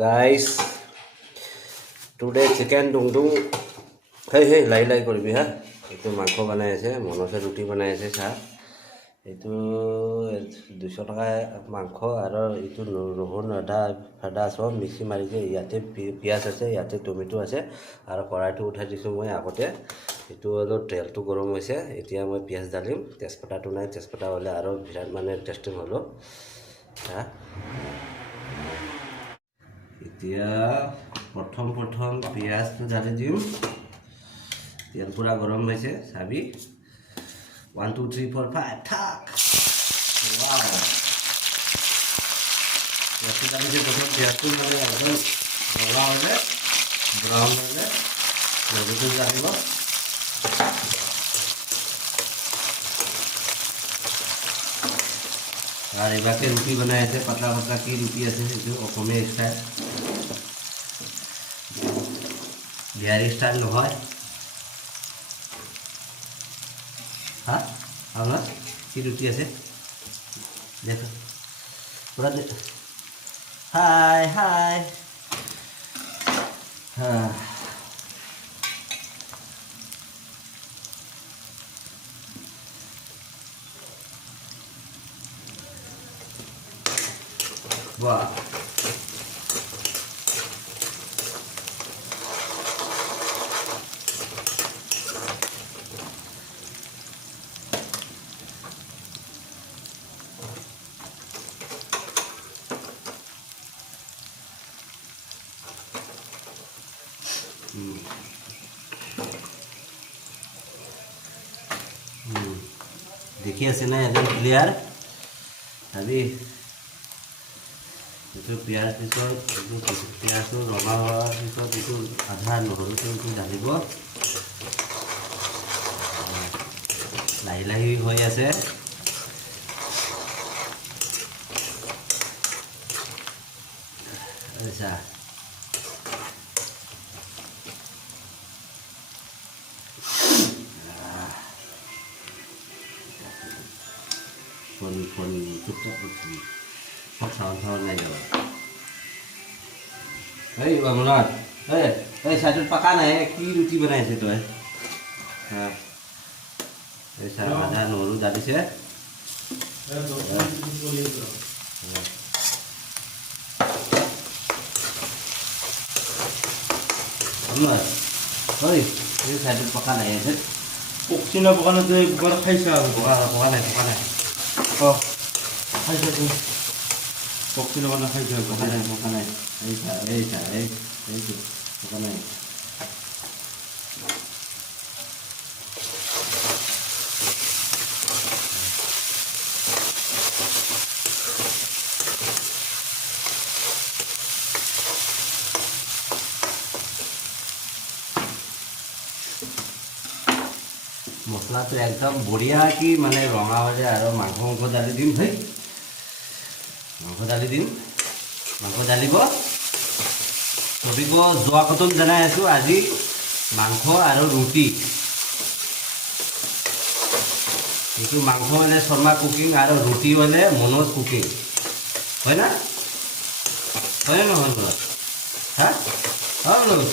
Guys today chicken ডুংডুং সেই লাই লাই কৰিবি হা। এইটো মাংস বনাই আছে, মনসে ৰুটি বনাই আছে চাহ। এইটো 200 টকা মাংস আৰু এইটো ৰহুন আদা চব মিক্সি মাৰিছে। ইয়াতে পিঁয়াজ আছে, ইয়াতে টমেটো আছে আৰু কড়াইটো উঠাই দিছোঁ মই আগতে। এইটো অলপ তেলটো গৰম হৈছে, এতিয়া মই পিঁয়াজ ঢালিম। তেজপাতাটো নাই, তেজপাতা হ'লে আৰু বিৰাট মানে টেষ্টিং হ'লো হা। এতিয়া প্ৰথম পিঁয়াজটো ঢালি দিম। তেল পুৰা গৰম হৈছে, চাবি 1 2 3 4 5 থাক। ৱাও, পিঁয়াজটো ঢালিছে। প্ৰথম পিঁয়াজটো মানে একদম ৰঙা হ'লে, ব্ৰাউন হ'লে নহৰুটো ঢালিব। আর এবাকে রুটি বানাই আছে, পাতলা পাতলা কি রুটি আছে সেইটো অসমীয়া ষ্টাইল, বিহাৰী ষ্টাইল নহয় হা। আপনার কি রুটি আছে দেখো পুরা। হাই হাই হ্যাঁ, বাহ দেখি আছে না একদম ক্লিয়ার। আজি এইটো পিঁয়াজ পিছত পিঁয়াজটো ৰঙা হোৱাৰ পিছত এইটো আধা নহৰুটো এইটো ঢালিব। লাহি লাহি হৈ আছে। আচ্ছা, ফোন চুপচাপ চাউল নাই যাব। এই বামুণত এই চাইডত পকা নাই, কি ৰুটি বনাইছে তই? হা, এই চাই আদা নহৰু ঢালিছে। ঐ এই চাইডত পকা নাই আছে। পকচিনা পকানো তুই একবার খাইছা আৰু পকা নাই অঁ খাইছা তুই পকচিনা পকানো খাইছা পকা নাই এইটো পকা নাই। মছলাটো একদম বঢ়িয়া কি মানে ৰঙা হৈ যায়। আৰু মাংস ঢালি দিম। মাংস ঢালিব চবিব। যোৱা কথম জনাই আছোঁ, আজি মাংস আৰু ৰুটি। এইটো মাংস হ'লে শৰ্মা কুকিং আৰু ৰুটি হ'লে মনোজ কুকিং, হয় না? হয়নে নহয় ঘৰত? হা হয় বোলো।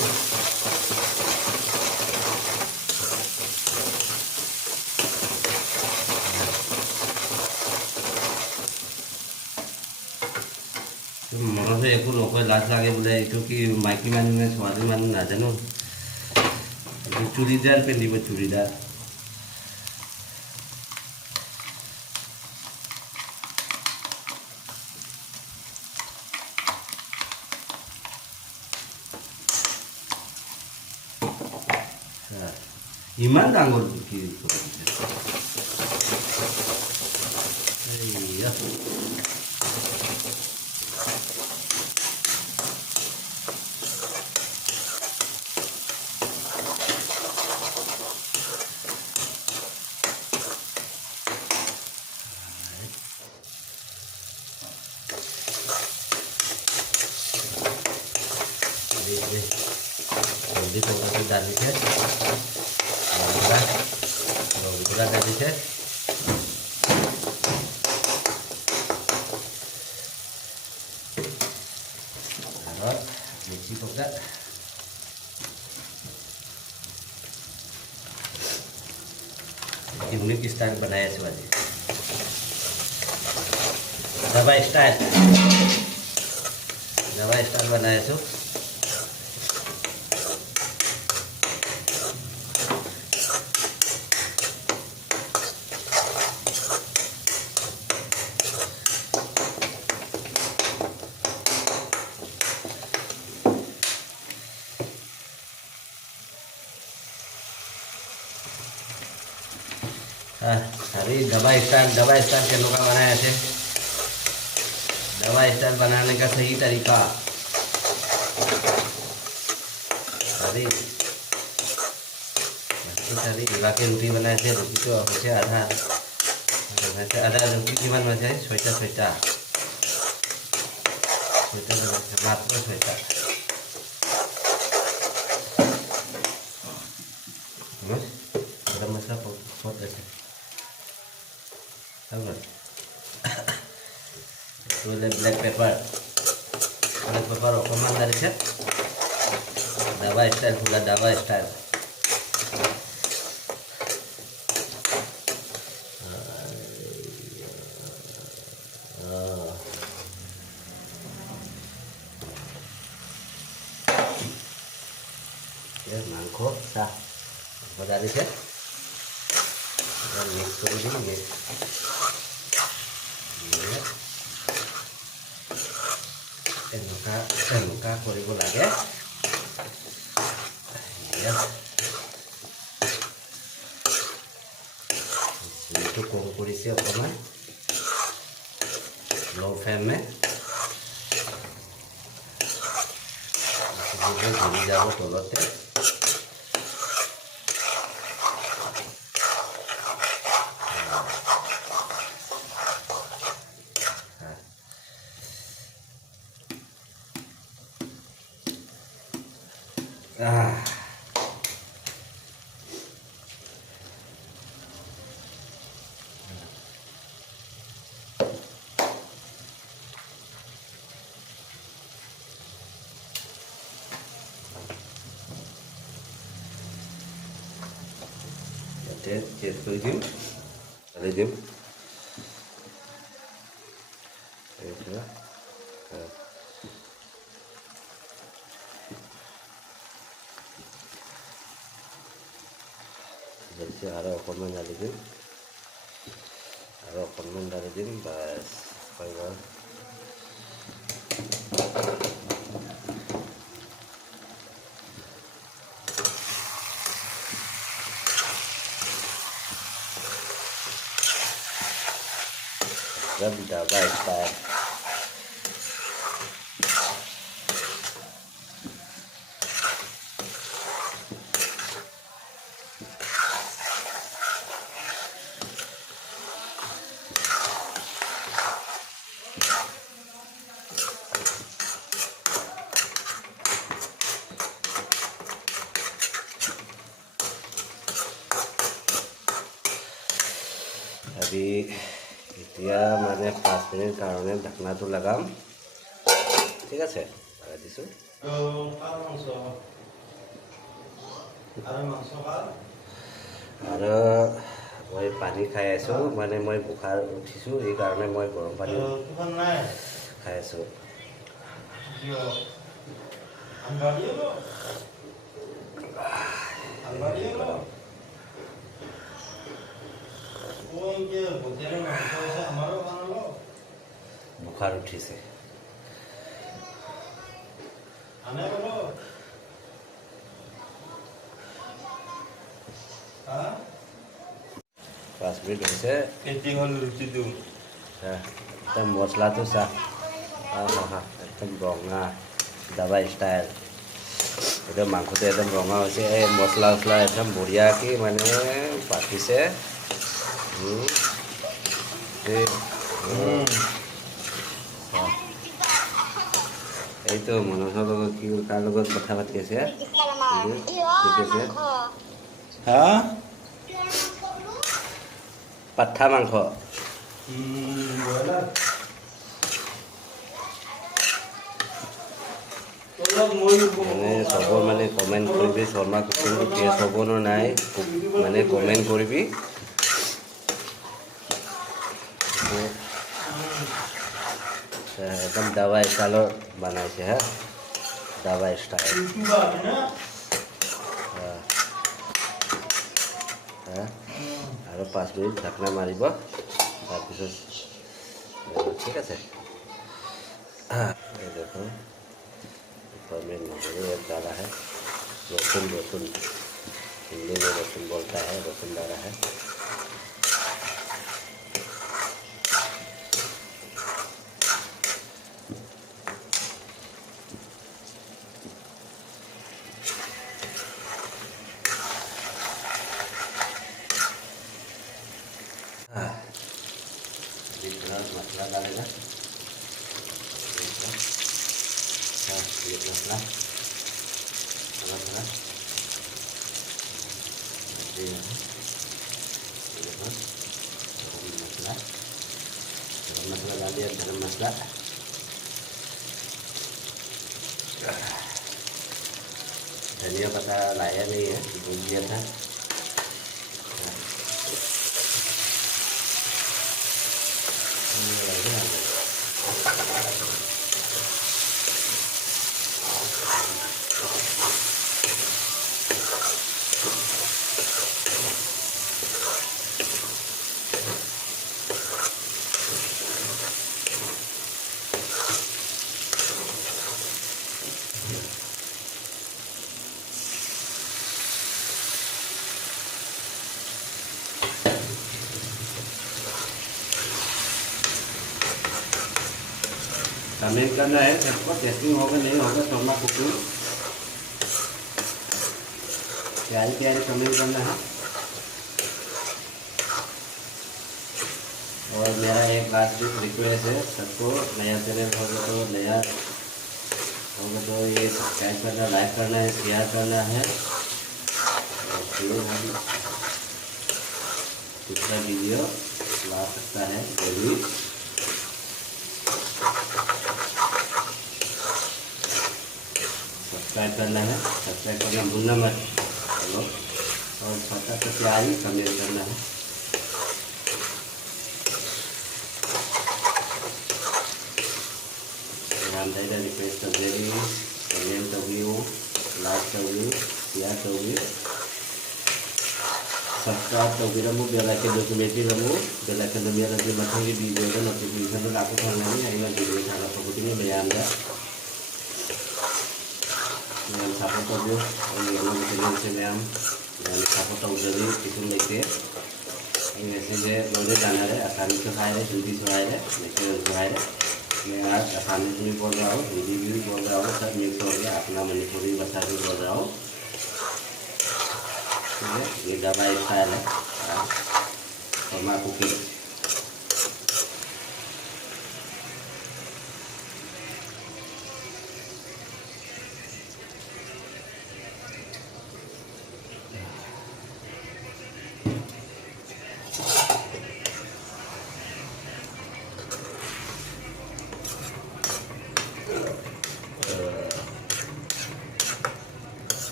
মনতে একো নকয়, লাজ লাগে বোলে। এইটো কি মাইকী মানুহ নে ছোৱালী মানুহ নাজানো। এইটো চুৰিদাৰ পিন্ধিব, চুৰিদাৰ। ইমান ডাঙৰ কি জলদি টমাটো ডালিছে, রংগুলা ডালিছে। और मिर्ची पाउडर, यूनिक स्टाइल बनाए आज दबा स्टाइल बनाए अरे दबा स्टाइल के लोग बनाए थे। दबा स्टाइल बनाने का सही तरीका, अरे इवा के रोटी बनाए थे। रोटी तो वैसे आधा रोटी किमान वैसे ছয়টা मात्र 6টা गरम मसाला बहुत ऐसे ब्लैक पेपर अकमान डालिছে दबा स्टाइल पूरा दबा स्टाइल मांस डालिছে मिक्स कर दी এনেকুৱা কৰিব লাগে। জুইটো কম কৰিছে অকণমান, লো ফ্লেম में ধৰি যাব তলতে। চেঞ্জ কৰি দিম, ঢালি দিম। আৰু অকণমান ঢালি দিম, বাছ হৈ গ'ল। दबा स्टाइल अभी এতিয়া মানে 5 মিনিট কাৰণে ঢাকনাটো লগাম। ঠিক আছে, লগাই দিছোঁ। আৰু মই পানী খাই আছোঁ, মানে মই বুখাৰ উঠিছোঁ, এই কাৰণে মই গৰম পানী খাই আছোঁ। बुखार उठिছে। 5 মিনিট হৈছে। একদম মছলাটো চাহ, একদম ৰঙা দবা ষ্টাইল। একদম মাংসটো একদম ৰঙা হৈছে। এই মছলা একদম বঢ়িয়াকৈ মানে পাতিছে। এইটো মনোজৰ লগত কি কাৰ লগত কথা পাতি আছে? পাঠা মাংস। মানে চবৰ মানে কমেণ্ট কৰিবি শৰ্মা কুকিংটো টেষ্ট হ'ব নে নাই মানে কমেণ্ট কৰিবি। एकदम दवा स्टाइल बनाइছে হা दवा स्टाइल আৰু 5 মিনিট ঢাকনা মাৰিব তাৰপিছত ঠিক আছে। ये देखो ऊपर में नजर एक डाला है रसुन रसुन हिंदी में रसुन बोलता है रसुन डाला है। मसाला डालेगा ये मसाला थोड़ा मसाला गरम मसाला डाल दिया गरम मसाला धनिया पत्ता लाया नहीं है भूल दिया था। कमेंट करना है सबको टेस्टिंग होगा नहीं होगा शर्मा कुकिंग प्यारी प्यारी कमेंट करना है। और मेरा एक लास्ट रिक्वेस्ट है सबको नया चैनल होगा तो ये सब्सक्राइब करना लाइक करना है शेयर करना है और फिर हम दूसरा वीडियो ला सकता है जरूर। सब्सक्राइब करना है सब्सक्राइब करना भूलना मत चलो और छोटा सा प्यारी कमेंट करना है। anda request terjadi kalian tahu like tahu share tahu subscribe tahu kamu bel icon dokumenti kamu bel icon biar nanti macam di video kan notification tu aku kan ini yang video cara pokoknya bayar anda yang support tahu ini yang channel saya yang support tahu jadi itu lagi ini saya boleh जाना है आसानी से खाए है जल्दी से खाए है लेकिन खाए है मैं आज आसानी से भी बोल रहा हूँ हिंदी भी बोल रहा हूँ सब मिक्स हो गया अपना मणिपुरी भाषा भी बोल रहा हूँ। ठीक है ये दवा स्टाइल है शर्मा कुकिंग।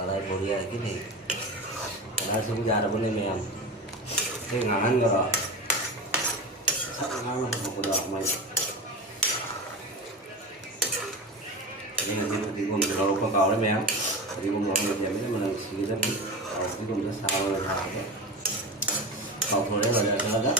कलर बढ़िया है कि नहीं कलर से जा रहा बोले मैं हम ये ngahan nggak सब ngahan aku dah main ini nanti tadi gua mau taruh ke kau deh मैं tadi gua mau ngambil dia mana sih kita tadi gua mau sawo lah kau boleh ada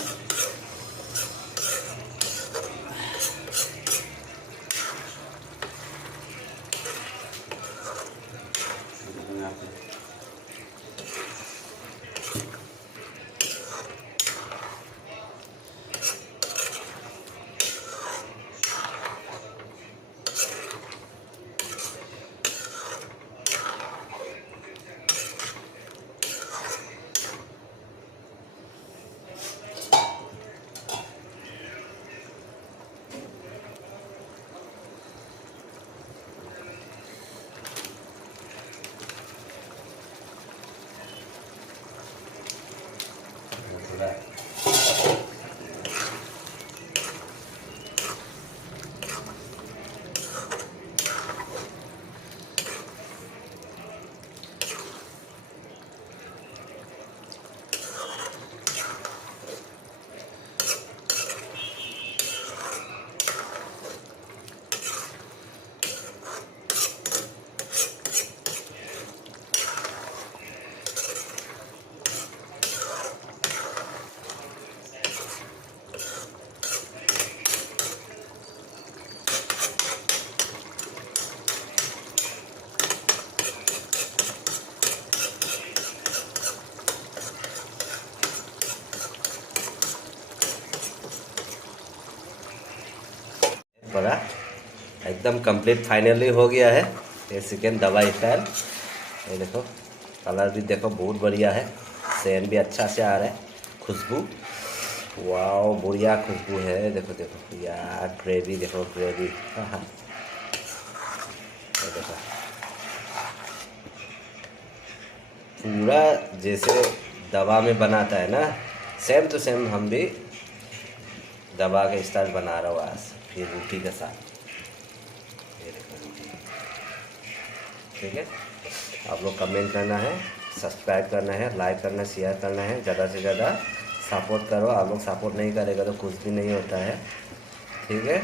पड़ा। एकदम complete finally हो गया है ये chicken दवा style. ये देखो कलर भी देखो बहुत बढ़िया है, सेंट भी अच्छा से आ रहा है, खुशबू वाओ बढ़िया खुशबू है। देखो देखो यार ग्रेवी देखो ग्रेवी, हाँ ये देखो पूरा जैसे दवा में बनाता है ना, सेम टू सेम हम भी दवा के स्टाइल बना रहा हूँ आज, फिर रोटी के साथ। ये देखो रोटी, ठीक है। आप लोग कमेंट करना है, सब्सक्राइब करना है, लाइक करना, शेयर करना है, ज़्यादा से ज़्यादा सपोर्ट करो। आप लोग सपोर्ट नहीं करेगा तो कुछ भी नहीं होता है, ठीक है।